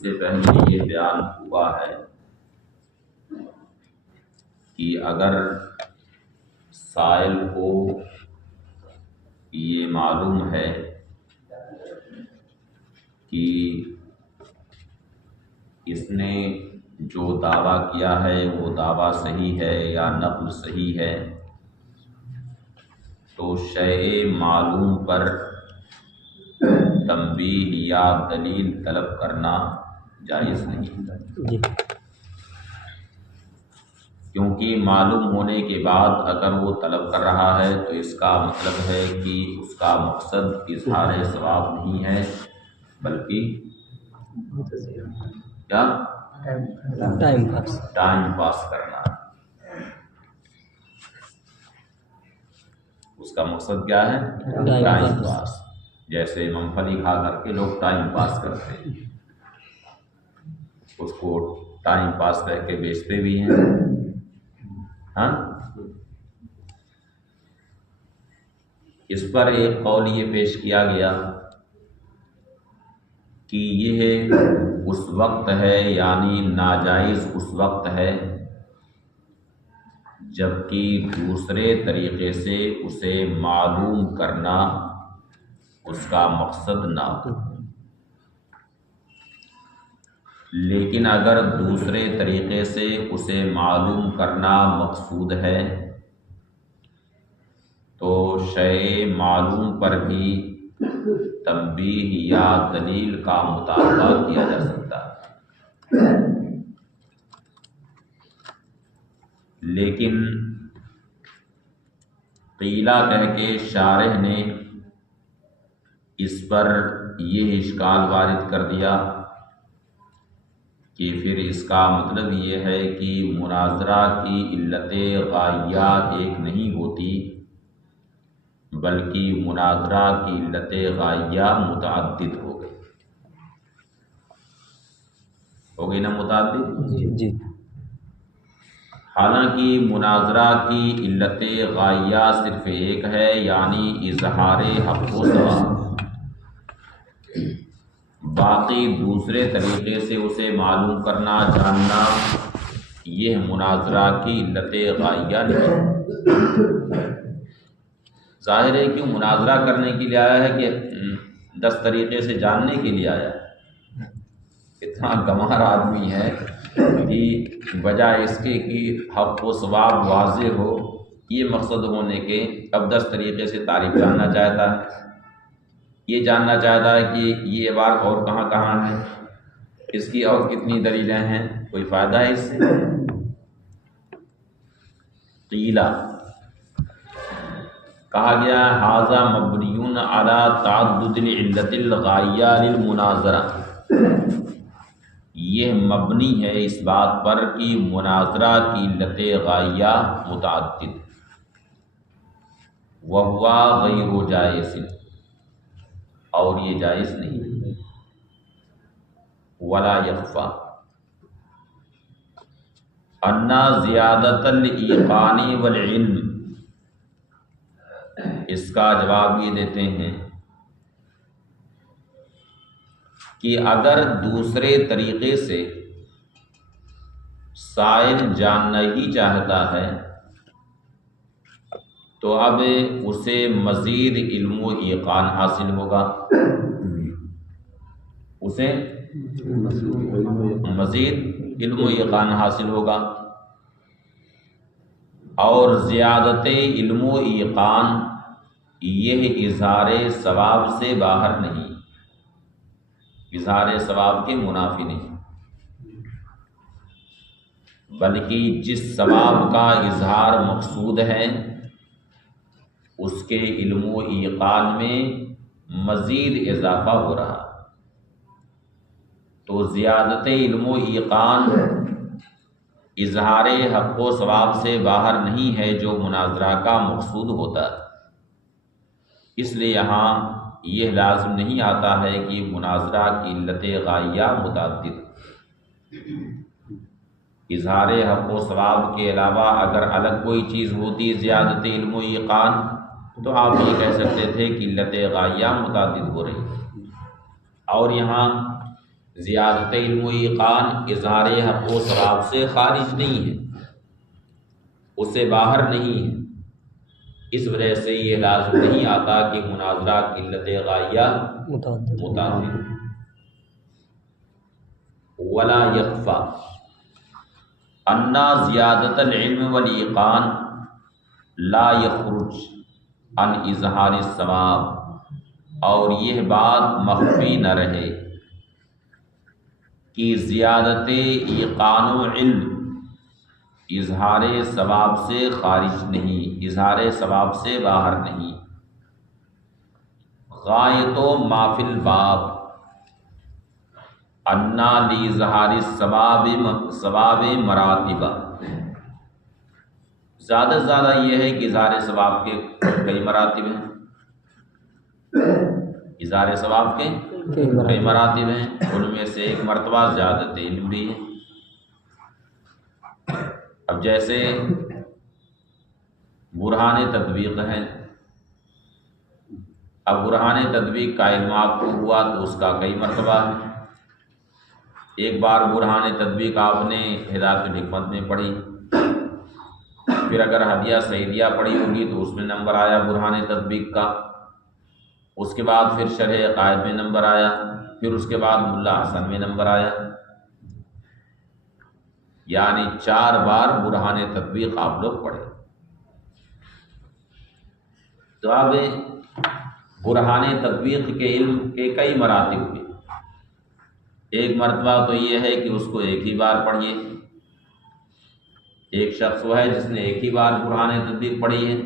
سے پہلے یہ بیان ہوا ہے کہ اگر سائل کو یہ معلوم ہے کہ اس نے جو دعویٰ کیا ہے وہ دعویٰ صحیح ہے یا نقل صحیح ہے، تو شیء معلوم پر تنبیہ یا دلیل طلب کرنا جائز نہیں، کیونکہ معلوم ہونے کے بعد اگر وہ طلب کر رہا ہے تو اس کا مطلب ہے کہ اس کا مقصد اظہار ثواب نہیں ہے بلکہ کیا ٹائم پاس کرنا ہے۔ اس کا مقصد کیا ہے؟ Time pass. جیسے مونگ پھلی کھا کر کے لوگ ٹائم پاس کرتے ہیں، اس کو ٹائم پاس کر کے بیچتے بھی ہیں۔ ہاں، اس پر ایک قول یہ پیش کیا گیا کہ یہ اس وقت ہے، یعنی ناجائز اس وقت ہے جبکہ دوسرے طریقے سے اسے معلوم کرنا اس کا مقصد نہ ہو، لیکن اگر دوسرے طریقے سے اسے معلوم کرنا مقصود ہے تو شیء معلوم پر بھی تنبیہ یا دلیل کا مطالبہ کیا جا سکتا ہے، لیکن قیلہ کہہ کے شارح نے اس پر یہ اشکال وارد کر دیا کہ پھر اس کا مطلب یہ ہے کہ مناظرہ کی علت غائیہ ایک نہیں ہوتی بلکہ مناظرہ کی علت غائیہ متعدد ہو گئی نا، متعدد۔ جی، حالانکہ مناظرہ کی علت غائیہ صرف ایک ہے، یعنی اظہار حق و ثواب، باقی دوسرے طریقے سے اسے معلوم کرنا جاننا یہ مناظرہ کی علت غائیہ نہیں۔ ظاہر ہے کہ مناظرہ کرنے کے لیے آیا ہے کہ 10 طریقے سے جاننے کے لیے آیا ہے۔ اتنا گمار آدمی ہے کہ بجائے اس کے کہ حق و ثواب واضح ہو، یہ مقصد ہونے کے اب 10 طریقے سے تعریف جاننا چاہتا ہے، یہ جاننا چاہتا ہے کہ یہ عبارت اور کہاں کہاں ہے، اس کی اور کتنی دلیلیں ہیں، کوئی فائدہ ہے اس سے؟ قیلہ کہا گیا ھذا مبنی علی تعدد العلت الغائیہ للمناظرہ، یہ مبنی ہے اس بات پر کہ مناظرہ کی علت غائیہ متعدد، وہوا غیر جائز، اور یہ جائز نہیں، ولا یخفی ان زیادۃ الایقان والعلم، اس کا جواب یہ دیتے ہیں کہ اگر دوسرے طریقے سے سائل جاننا ہی چاہتا ہے تو اب اسے مزید علم و ایقان حاصل ہوگا، اسے مزید علم و ایقان حاصل ہوگا، اور زیادت علم و ایقان یہ اظہار ثواب سے باہر نہیں، اظہار ثواب کے منافی نہیں، بلکہ جس ثواب کا اظہار مقصود ہے اس کے علم و ایقان میں مزید اضافہ ہو رہا، تو زیادت علم و ایقان اظہار حق و ثواب سے باہر نہیں ہے جو مناظرہ کا مقصود ہوتا ہے، اس لیے یہاں یہ لازم نہیں آتا ہے کہ مناظرہ کی علت غائیہ متعدد، اظہار حق و ثواب کے علاوہ اگر الگ کوئی چیز ہوتی زیادت علم و ایقان تو آپ یہ کہہ سکتے تھے کہ علت غائیہ متعدد ہو رہی، اور یہاں زیادت علم و ایقان اظہار حق و ثواب سے خارج نہیں ہے، اس سے باہر نہیں ہے، اس وجہ سے یہ لازم نہیں آتا کہ مناظرہ کی علت غائیہ متعدد۔ ولا یخفا ان زیادت العلم والایقان لا یخرج عن اظہار الثواب، اور یہ بات مخفی نہ رہے کہ زیادت ایقان و علم اظہار ثواب سے خارج نہیں، اظہار ثواب سے باہر نہیں۔ غایت و ما فی الباب انا لاظہار الثواب مراتب، زیادہ سے زیادہ یہ ہے کہ اظہار ثواب کے کئی مراتب ہیں، اظہار ثواب کے کئی مراتب ہیں، ان میں سے ایک مرتبہ زیادت علم بھی ہے۔ اب جیسے برہان تطبیق ہے، اب برہان تطبیق کا علم آپ کو ہوا تو اس کا کئی مرتبہ ہے۔ ایک بار برہان تطبیق آپ نے ہدایت الحکمت میں پڑھی، پھر اگر ہدیہ سعیدیہ پڑھی ہوگی تو اس میں نمبر آیا برہان تطبیق کا، اس کے بعد پھر شرح عقائد میں نمبر آیا، پھر اس کے بعد ملا حسن میں نمبر آیا، یعنی 4 بار برہان تطبیق آپ لوگ پڑھے۔ تو اب برہان تطبیق کے علم کے کئی مراتب ہوئے۔ ایک مرتبہ تو یہ ہے کہ اس کو ایک ہی بار پڑھیے، ایک شخص وہ ہے جس نے ایک ہی بار برہان تطبیق پڑھی ہے،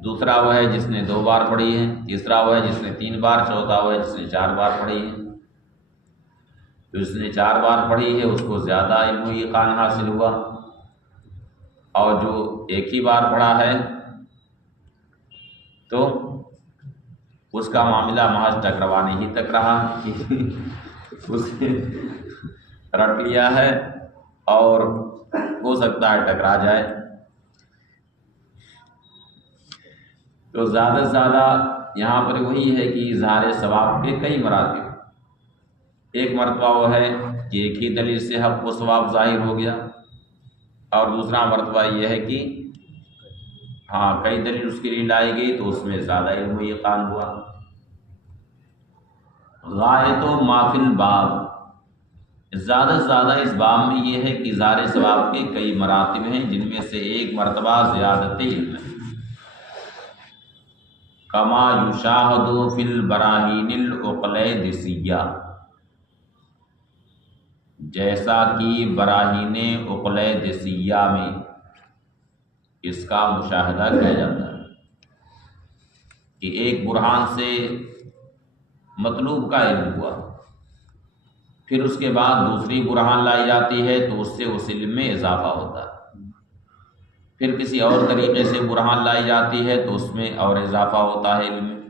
دوسرا وہ ہے جس نے 2 بار پڑھی ہے، تیسرا وہ ہے جس نے 3 بار، چوتھا وہ ہے جس نے 4 بار پڑھی ہے۔ تو جس نے 4 بار پڑھی ہے اس کو زیادہ علم و ایقان حاصل ہوا، اور جو ایک ہی بار پڑھا ہے تو اس کا معاملہ محض ٹکروانے ہی تک رہا، اس نے رٹ لیا ہے اور ہو سکتا ہے ٹکرا جائے۔ تو زیادہ سے زیادہ یہاں پر وہی ہے کہ اظہار ثواب کے کئی مراتب۔ ایک مرتبہ وہ ہے کہ ایک ہی دلیل سے حق و ثواب ظاہر ہو گیا، اور دوسرا مرتبہ یہ ہے کہ کئی دلیل اس کے لیے لائی گئی تو اس میں زیادہ علم و یقین ہوا۔ غایت و ما فی الباب، زیادہ سے زیادہ اس باب میں یہ ہے کہ اظہار ثواب کے کئی مراتب ہیں، جن میں سے ایک مرتبہ زیادت علم ہے، کما یشاہد فی البراہین الاقلیدسیہ، جیسا کہ براہین اقلیدسیہ میں اس کا مشاہدہ کیا جاتا ہے کہ ایک برہان سے مطلوب کا علم ہوا، پھر اس کے بعد دوسری برہان لائی جاتی ہے تو اس سے اس علم میں اضافہ ہوتا ہے، پھر کسی اور طریقے سے برہان لائی جاتی ہے تو اس میں اور اضافہ ہوتا ہے علم میں۔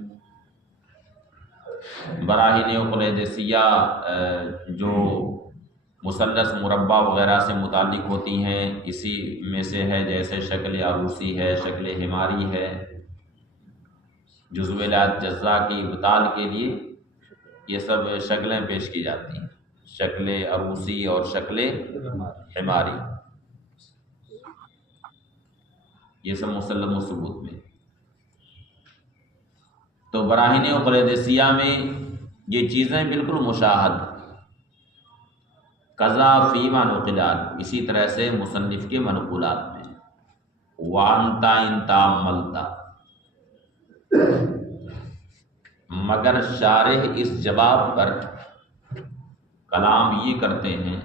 براہین اقلیدسیہ جو مثلث مربع وغیرہ سے متعلق ہوتی ہیں، اسی میں سے ہے، جیسے شکل عروسی ہے، شکل حماری ہے، جزو ولایت جزا کی ابطال کے لیے یہ سب شکلیں پیش کی جاتی ہیں، شکل عروسی اور شکل حماری، یہ سب مسلم و ثبوت میں۔ تو براہین اقلیدسیہ میں یہ چیزیں بالکل مشاہد، قضا فیما نقلات، اسی طرح سے مصنف کے منقولات میں، وانتا انتا ملتا، مگر شارح اس جواب پر کلام یہ کرتے ہیں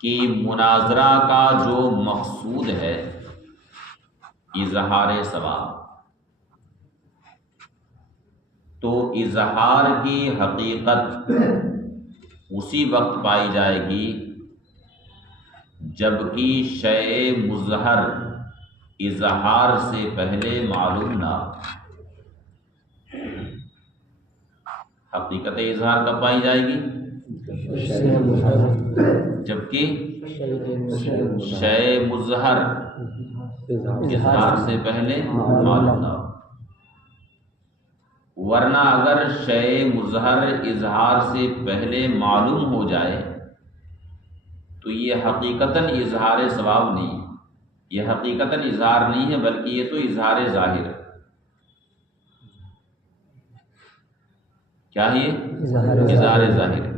کہ مناظرہ کا جو مقصود ہے اظہار ثواب، تو اظہار کی حقیقت اسی وقت پائی جائے گی جبکہ شیء مظہر اظہار سے پہلے معلوم نہ ہو۔ حقیقت اظہار کب پائی جائے گی؟ جبکہ شیء مظہر اظہار سے پہلے معلوم نہ ہو۔ ورنہ اگر شے مظہر اظہار سے پہلے معلوم ہو جائے تو یہ حقیقتاً اظہار ثواب نہیں، یہ حقیقتاً اظہار نہیں ہے بلکہ یہ تو اظہار ظاہر ہے۔ کیا ہے یہ؟ اظہار ظاہر ہے۔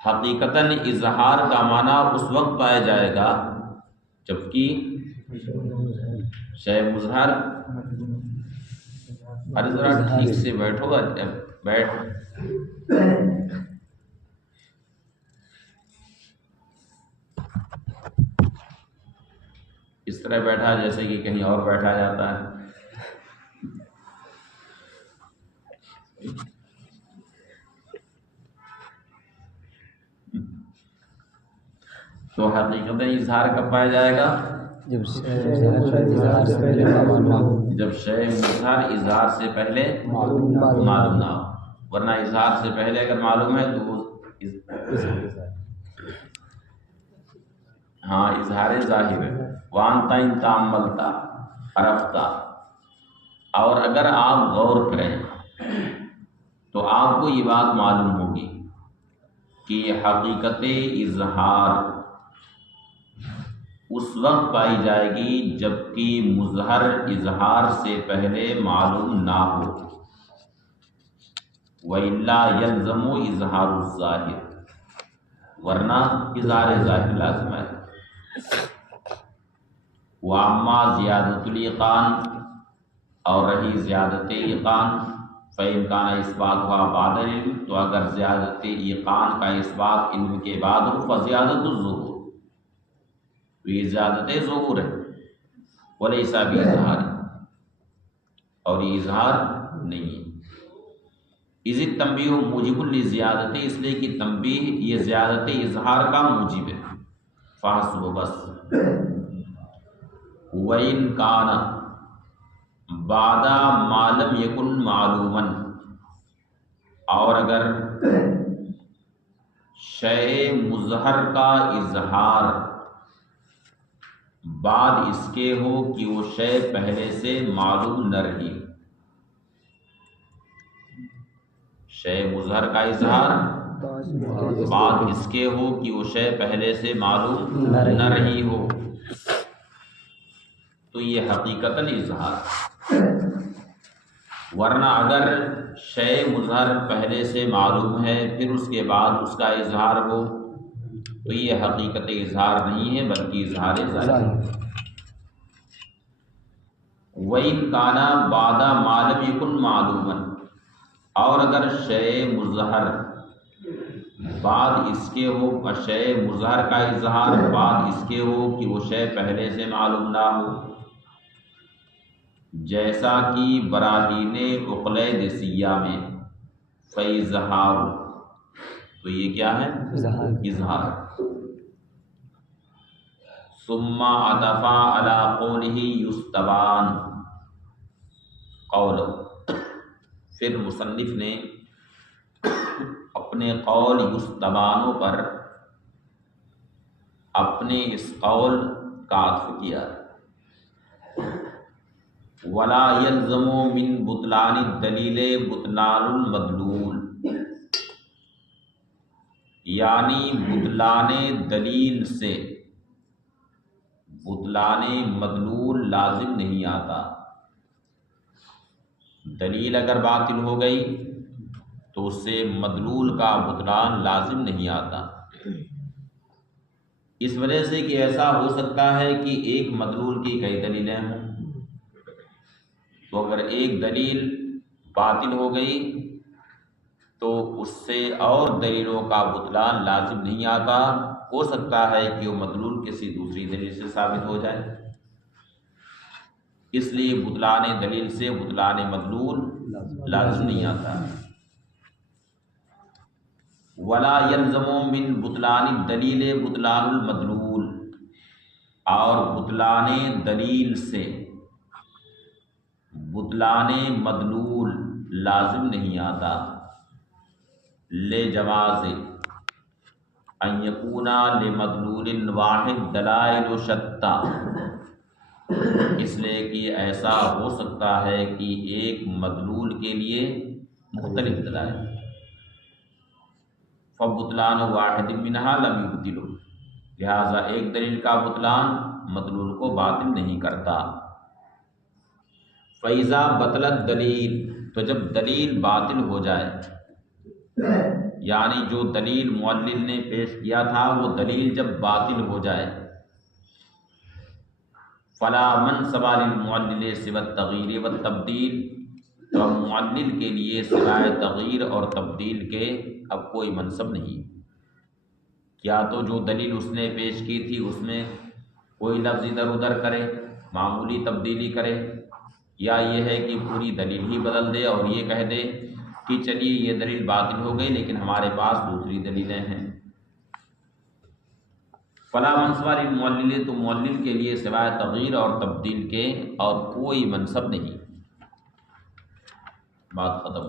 حقیقتاً اظہار کا معنی اس وقت پایا جائے گا جبکہ شے مظہر، ارے ذرا ٹھیک سے بیٹھو گا، بیٹھ، اس طرح بیٹھا جیسے کہ کہیں اور بیٹھا جاتا ہے۔ تو حقیقت اظہار کب پایا جائے گا؟ جب شے مظہر اظہار سے پہلے معلوم نہ ہو، ورنہ اظہار سے پہلے اگر معلوم ہے تو وہ ہاں اظہار ظاہر ہے۔ وانتا ان تاملتا عرفتا، اور اگر آپ غور کریں تو آپ کو یہ بات معلوم ہوگی کہ حقیقت اظہار اس وقت پائی جائے گی جبکہ مظہر اظہار سے پہلے معلوم نہ ہو، وَإِلَّا يَلْزَمُ إِظْهَارُ الظَّاهِرِ، ورنہ اظہار ظاہر لازم ہے۔ وَأَمَّا زِيَادَةُ الْإِيقَانِ، اور رہی زیادت ایقان، فَإِنْ كَانَ إِثْبَاتُهَا بَعْدَ الْعِلْمِ، تو اگر زیادت ایقان کا اثبات علم کے بعد ہو، فَزِيَادَةُ الظُّهُورِ، تو یہ زیادت ظہور ہے، وَلَيْسَ بِإِظْهَارٍ، اور یہ اظہار نہیں ہے۔ اِذِ التَّنْبِیہُ مُوجِبٌ لِلزِّیادَۃِ، اس لیے کہ تنبیہ یہ زیادت اظہار کا موجب ہے۔ فَحَسْبُ، بس۔ وَإِنْ كَانَ بَعْدَ مَا لَمْ يَكُنْ مَعْلُومًا، اور اگر شے مظہر کا اظہار بعد اس کے ہو کہ وہ شے پہلے سے معلوم نہ رہی، شے مظہر کا اظہار بعد اس کے ہو کہ وہ شے پہلے سے معلوم نہ رہی ہو، تو یہ حقیقتاً اظہار۔ ورنہ اگر شے مظہر پہلے سے معلوم ہے پھر اس کے بعد اس کا اظہار ہو تو یہ حقیقت اظہار نہیں ہے بلکہ اظہار ظاہر ہے۔ وَإِنْ كَانَ بَعْدَ مَا لَمْ يَكُنْ مَعْلُومًا، اور اگر شے مظہر بعد اس کے ہو، شے مظہر کا اظہار بعد اس کے ہو کہ وہ شے پہلے سے معلوم نہ ہو، جیسا کہ براہین عقلید سیہ میں، فَإِظْهَارُ، تو یہ کیا ہے؟ اظہار۔ ثم عطف علی قولہ یستبان قول، پھر مصنف نے اپنے قول یستبانوں پر اپنے اس قول کا عطف کیا۔ ولا يلزم من بطلان الدلیل بطلان المدلول، یعنی بطلان دلیل سے بطلان مدلول لازم نہیں آتا۔ دلیل اگر باطل ہو گئی تو اس سے مدلول کا بطلان لازم نہیں آتا، اس وجہ سے کہ ایسا ہو سکتا ہے کہ ایک مدلول کی کئی دلیلیں ہوں، تو اگر ایک دلیل باطل ہو گئی تو اس سے اور دلیلوں کا بطلان لازم نہیں آتا، ہو سکتا ہے کہ وہ مدلول کسی دوسری دلیل سے ثابت ہو جائے، اس لیے بطلان دلیل سے بطلان مدلول لازم نہیں آتا۔ ولا يلزم من بطلان الدلیل بطلان المدلول، اور بطلان دلیل سے بطلان مدلول لازم نہیں آتا۔ لجواز ان یکون لمدلول واحد دلائل شتیٰ، اس لیے کہ ایسا ہو سکتا ہے کہ ایک مدلول مدلول کے لیے مختلف دلائل، فبطلان واحد منہا لم یبطل، لہذا ایک دلیل کا بطلان مدلول کو باطل نہیں کرتا۔ فَإِذَا بطلت دلیل، تو جب دلیل باطل ہو جائے، یعنی جو دلیل معلل نے پیش کیا تھا وہ دلیل جب باطل ہو جائے، فَلَا مَنْصَبَ لِلْمُعَلِّلِ سِوَى التَّغْيِيرِ وَالتَّبْدِيلِ، تو اب معلل کے لیے سوائے تغییر اور تبدیل کے اب کوئی منصب نہیں۔ کیا تو جو دلیل اس نے پیش کی تھی اس میں کوئی لفظ ادھر ادھر کرے، معمولی تبدیلی کرے، یا یہ ہے کہ پوری دلیل ہی بدل دے اور یہ کہہ دے کہ چلیے یہ دلیل باطل ہو گئی لیکن ہمارے پاس دوسری دلیلیں ہیں۔ فلا منصب للمعلل، تو معلل کے لیے سوائے تغییر اور تبدیل کے اور کوئی منصب نہیں۔ بات ختم۔